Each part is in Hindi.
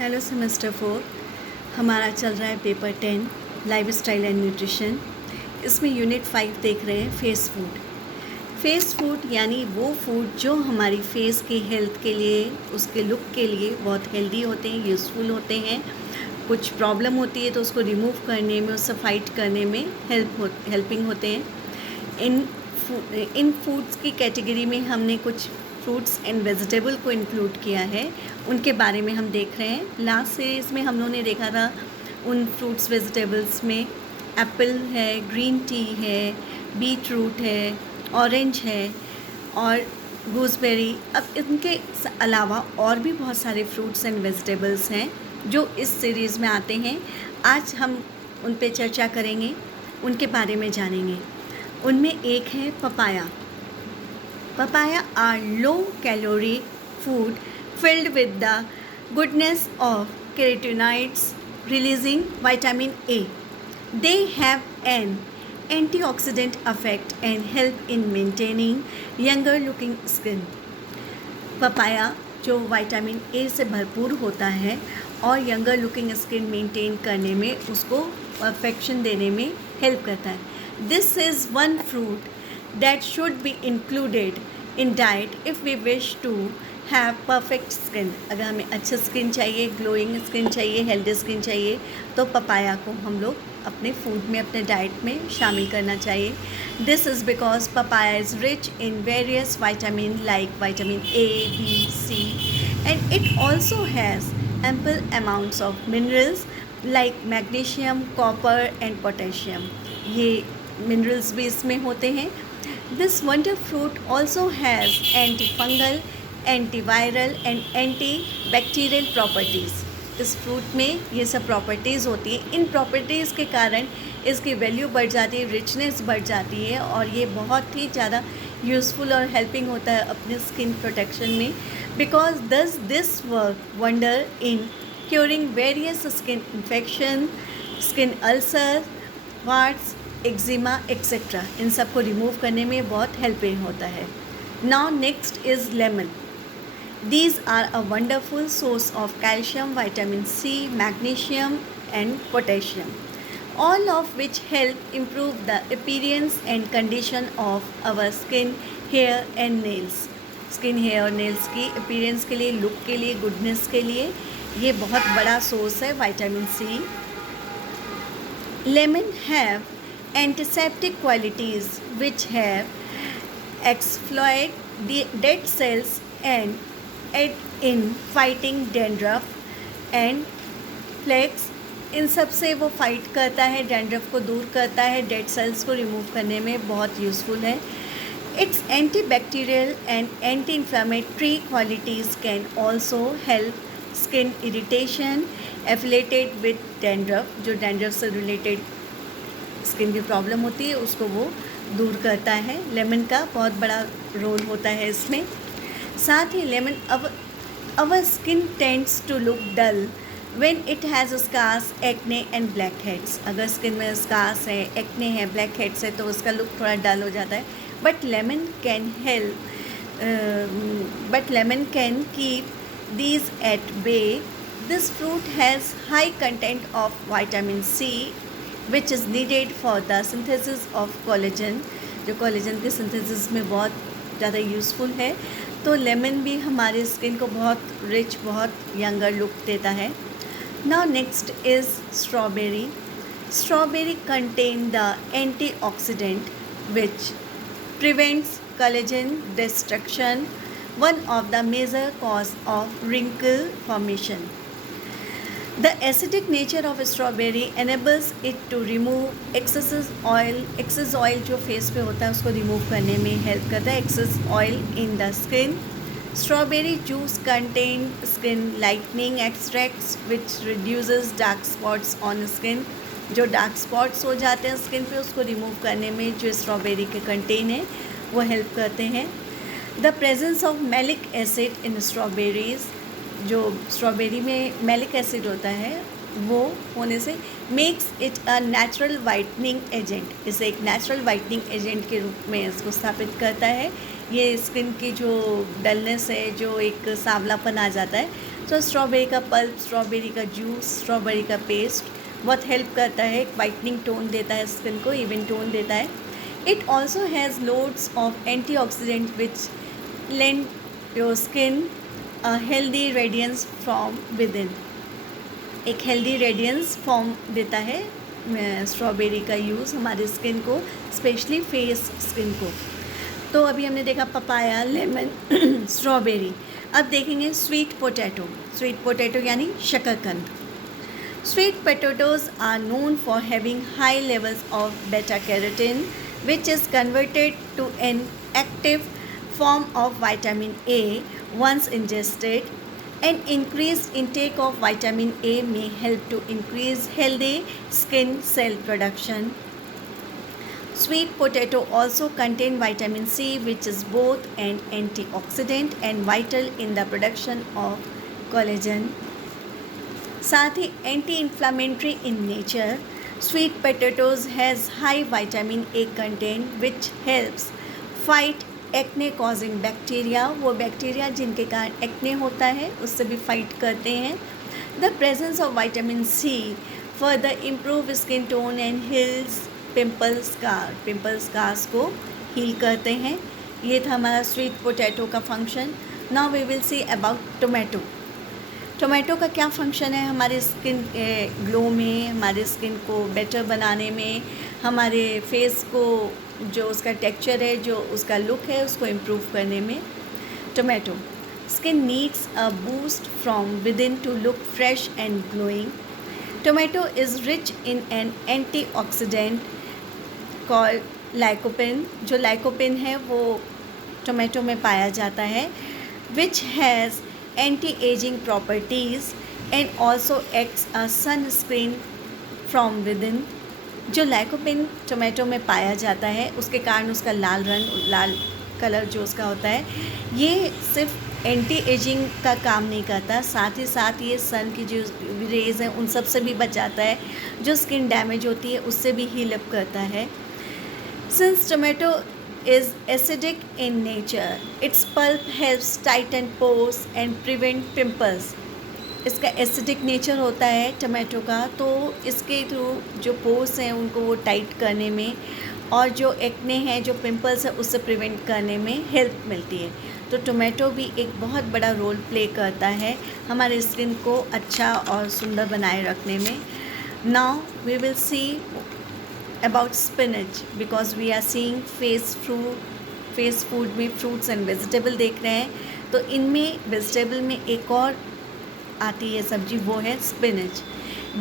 हेलो सेमेस्टर 4 हमारा चल रहा है पेपर 10 लाइफस्टाइल एंड न्यूट्रिशन। इसमें यूनिट 5 देख रहे हैं फेस फूड। फेस फूड यानी वो फूड जो हमारी फेस की हेल्थ के लिए, उसके लुक के लिए बहुत हेल्दी होते हैं, यूज़फुल होते हैं। कुछ प्रॉब्लम होती है तो उसको रिमूव करने में, उससे फाइट करने में हेल्पिंग होते हैं। इन फूड्स की कैटेगरी में हमने कुछ फ्रूट्स एंड वेजिटेबल को इंक्लूड किया है, उनके बारे में हम देख रहे हैं। लास्ट सीरीज़ में हम लोगों ने देखा था उन फ्रूट्स वेजिटेबल्स में एप्पल है, ग्रीन टी है, बीट रूट है, ऑरेंज है और गूसबेरी। अब इनके अलावा और भी बहुत सारे फ्रूट्स एंड वेजिटेबल्स हैं जो इस सीरीज़ में आते हैं। आज हम उन पे चर्चा करेंगे, उनके बारे में जानेंगे। उनमें एक है papaya. Papaya are low-calorie food filled with the goodness of carotenoids releasing vitamin A. They have an antioxidant effect and help in maintaining younger-looking skin. Papaya जो विटामिन ए से भरपूर होता है और यंगर लुकिंग स्किन मेंटेन करने में, उसको परफेक्शन देने में हेल्प करता है। This is one fruit that should be included in diet if we wish to have perfect skin। अगर हमें अच्छा स्किन चाहिए, ग्लोइंग स्किन चाहिए, हेल्दी स्किन चाहिए, तो पपाया को हम लोग अपने फूड में, अपने डाइट में शामिल करना चाहिए। This is because papaya is rich in various vitamin like vitamin A, B, C and it also has ample amounts of minerals like magnesium, copper and potassium. ये मिनरल्स भी इसमें होते हैं। This wonder fruit also has antifungal, antiviral and antibacterial properties। इस फ्रूट में ये सब प्रॉपर्टीज़ होती हैं। इन प्रॉपर्टीज़ के कारण इसकी वैल्यू बढ़ जाती है, रिचनेस बढ़ जाती है और ये बहुत ही ज़्यादा यूज़फुल और हेल्पिंग होता है अपने स्किन प्रोटेक्शन में। Because does this work wonder in curing various skin infection, skin ulcer, warts, eczema etcetera. इन सब को रिमूव करने में बहुत हेल्पिंग होता है। Now next is lemon. These are a wonderful source of calcium, vitamin C, magnesium and potassium, all of which help improve the appearance and condition of our skin, hair and nails। Skin, hair और नेल्स की अपीयरेंस के लिए, लुक के लिए, गुडनेस के लिए ये बहुत बड़ा सोर्स है vitamin C. Lemon have antiseptic qualities which have exploit the dead cells and aid in fighting dandruff and plaques। इन सब से वो फाइट करता है, डैंड्रफ को दूर करता है, डेड सेल्स को रिमूव करने में बहुत यूज़फुल है। It's antibacterial and anti inflammatory qualities can also help skin irritation affiliated with dandruff. जो डैंड्रफ से रिलेटेड स्किन की प्रॉब्लम होती है उसको वो दूर करता है। लेमन का बहुत बड़ा रोल होता है इसमें। साथ ही lemon our skin tends to look dull when it has scars, acne and blackheads. अगर स्किन में स्कार्स है, एक्ने है, ब्लैक हेड्स है तो उसका लुक थोड़ा डल हो जाता है। But lemon can keep these at bay. This fruit has high content of vitamin C which is needed for the synthesis of collagen। जो कोलेजन के सिंथेसिस में बहुत ज़्यादा यूज़फुल है। तो लेमन भी हमारे स्किन को बहुत रिच, बहुत यंगर लुक देता है। Now next is strawberry. Strawberry contain the antioxidant which prevents collagen destruction, one of the major cause of wrinkle formation। The acidic nature of strawberry enables it to remove excess oil जो फेस पे होता है उसको रिमूव करने में हेल्प करता है। excess oil in the skin। Strawberry juice contain skin lightening extracts which reduces dark spots on skin। जो डार्क स्पॉट्स हो जाते हैं स्किन पे उसको रिमूव करने में जो स्ट्रॉबेरी के कंटेन है वो हेल्प करते हैं। The presence of malic acid in strawberries. जो स्ट्रॉबेरी में मैलिक एसिड होता है वो होने से makes it a natural whitening agent. इसे एक नेचुरल वाइटनिंग एजेंट के रूप में इसको स्थापित करता है। ये स्किन की जो डलनेस है, जो एक सांवलापन आ जाता है, तो स्ट्रॉबेरी का पल्प, स्ट्रॉबेरी का जूस, स्ट्रॉबेरी का पेस्ट बहुत हेल्प करता है, एक वाइटनिंग टोन देता है स्किन को, इवन टोन देता है. It also has loads of antioxidant which lend your skin a healthy radiance from within. एक हेल्दी रेडियंस फॉर्म देता है स्ट्रॉबेरी का यूज़ हमारे स्किन को, स्पेशली फेस स्किन को. तो अभी हमने देखा पपाया, लेमन, स्ट्रॉबेरी. अब देखेंगे स्वीट पोटैटो. स्वीट पोटैटो यानी शकरकंद. Sweet potatoes are known for having high levels of beta carotene, which is converted to an active form of vitamin A once ingested. An increased intake of vitamin A may help to increase healthy skin cell production. Sweet potato also contain vitamin C, which is both an antioxidant and vital in the production of collagen. साथ ही anti inflammatory in nature. Sweet potatoes has high vitamin A content which helps fight acne causing bacteria. वो बैक्टीरिया जिनके कारण एक्ने होता है उससे भी फाइट करते हैं. The presence of vitamin C further improve skin tone and heals pimple scar. Pimple scars को हील करते हैं. ये था हमारा स्वीट पोटैटो का function. Now we will see about tomato. Tomato का क्या फंक्शन है हमारे स्किन ग्लो में, हमारे स्किन को बेटर बनाने में, हमारे फेस को जो उसका टेक्सचर है, जो उसका लुक है, उसको इम्प्रूव करने में. Tomato skin needs a boost from within to look fresh and glowing. Tomato is rich in an antioxidant called lycopene. जो लाइकोपिन है वो टोमेटो में पाया जाता है, which has anti-aging properties and also acts a sunscreen from within. जो लाइकोपिन टोमेटो में पाया जाता है उसके कारण उसका लाल रंग, लाल कलर जो उसका होता है, ये सिर्फ एंटी एजिंग का काम नहीं करता, साथ ही साथ ये सन की जो रेज हैं उन सब से भी बचाता है. जो स्किन डैमेज होती है उससे भी हील अप करता है. Since tomato is acidic in nature, its pulp helps tighten pores and prevent pimples. इसका एसिडिक नेचर होता है टमाटो का, तो इसके थ्रू जो पोर्स हैं उनको वो टाइट करने में और जो एक्ने हैं, जो पिंपल्स है, उससे प्रिवेंट करने में हेल्प मिलती है. तो टोमेटो भी एक बहुत बड़ा रोल प्ले करता है हमारे स्किन को अच्छा और सुंदर बनाए रखने में. Now we will see about spinach because we are seeing face food में fruits and vegetable देख रहे हैं. तो इनमें vegetable में एक और आती है सब्जी, वो है spinach.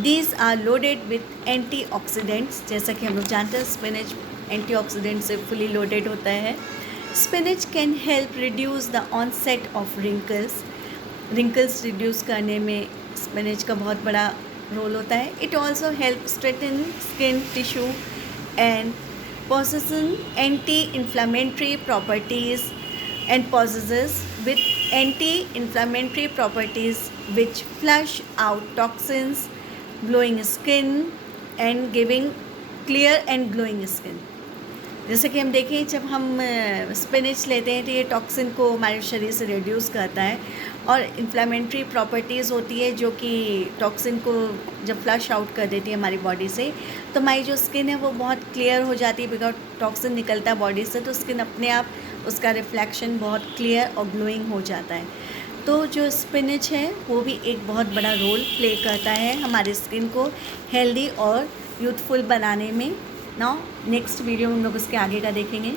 These are loaded with antioxidants. जैसा कि हम लोग जानते हैं spinach antioxidant से fully loaded होता है. Spinach can help reduce the onset of wrinkles. Wrinkles reduce करने में spinach का बहुत बड़ा रोल होता है. It also help straighten skin tissue and possesses anti-inflammatory properties and possesses with anti-inflammatory properties which flush out toxins, glowing skin and giving clear and glowing skin. जैसे कि हम देखें जब हम स्पिनच लेते हैं तो ये टॉक्सिन को हमारे शरीर से रिड्यूस करता है और इन्फ्लामेटरी प्रॉपर्टीज़ होती है जो कि टॉक्सिन को जब फ्लश आउट कर देती है हमारी बॉडी से, तो हमारी जो स्किन है वो बहुत क्लियर हो जाती है. बिकॉज टॉक्सिन निकलता है बॉडी से तो स्किन अपने आप उसका रिफ्लेक्शन बहुत क्लियर और ग्लोइंग हो जाता है. तो जो स्पिनच है वो भी एक बहुत बड़ा रोल प्ले करता है हमारे स्किन को हेल्दी और यूथफुल बनाने में. नाउ नेक्स्ट वीडियो हम लोग उसके आगे का देखेंगे.